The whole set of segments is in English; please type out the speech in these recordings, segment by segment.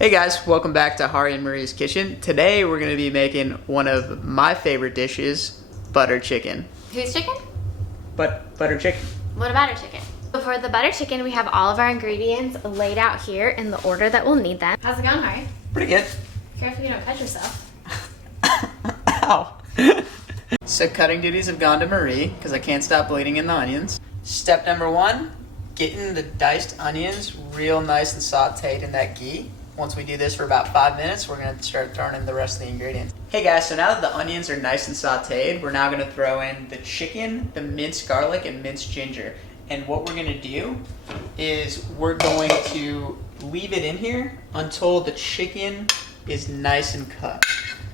Hey guys, welcome back to Hari and Maria's Kitchen. Today we're going to be making one of my favorite dishes, butter chicken. Whose chicken? Butter chicken. What about our chicken? So for the butter chicken, we have all of our ingredients laid out here in the order that we'll need them. How's it going, Hari? Pretty good. Careful you don't cut yourself. Ow. So cutting duties have gone to Marie because I can't stop bleeding in the onions. Step number one, getting the diced onions real nice and sauteed in that ghee. Once we do this for about 5 minutes, we're going to start throwing in the rest of the ingredients. Hey guys, so now that the onions are nice and sauteed, we're now going to throw in the chicken, the minced garlic, and minced ginger. And what we're going to do is we're going to leave it in here until the chicken is nice and cooked.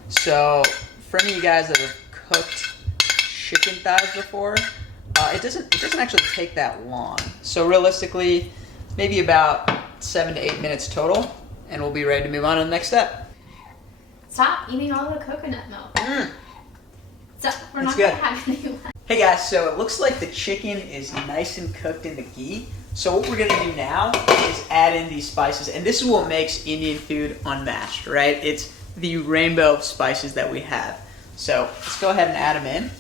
So for any of you guys that have cooked chicken thighs before, it doesn't actually take that long. So realistically, maybe about 7 to 8 minutes total. And we'll be ready to move on to the next step. Stop eating all the coconut milk. So we're not good. going to have any left. Hey guys, so it looks like the chicken is nice and cooked in the ghee. So what we're gonna do now is add in these spices. And this is what makes Indian food unmatched, right? It's the rainbow of spices that we have. So let's go ahead and add them in.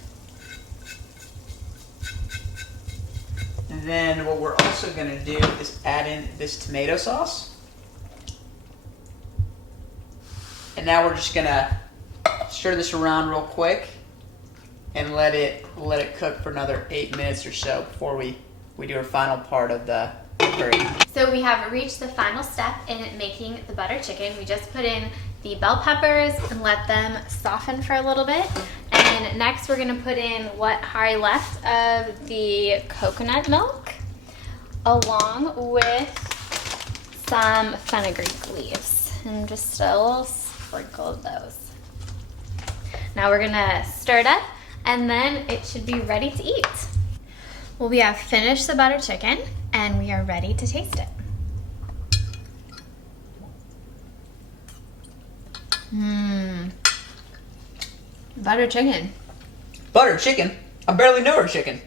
And then what we're also gonna do is add in this tomato sauce. And now we're just gonna stir this around real quick and let it cook for another 8 minutes or so before we do our final part of the curry. So we have reached the final step in making the butter chicken. We just put in the bell peppers and let them soften for a little bit. And next we're gonna put in what Hari left of the coconut milk along with some fenugreek leaves and just a little sprinkle of those. Now we're gonna stir it up and then it should be ready to eat. Well, we have finished the butter chicken and we are ready to taste it. Butter chicken. Butter chicken? I barely know her chicken.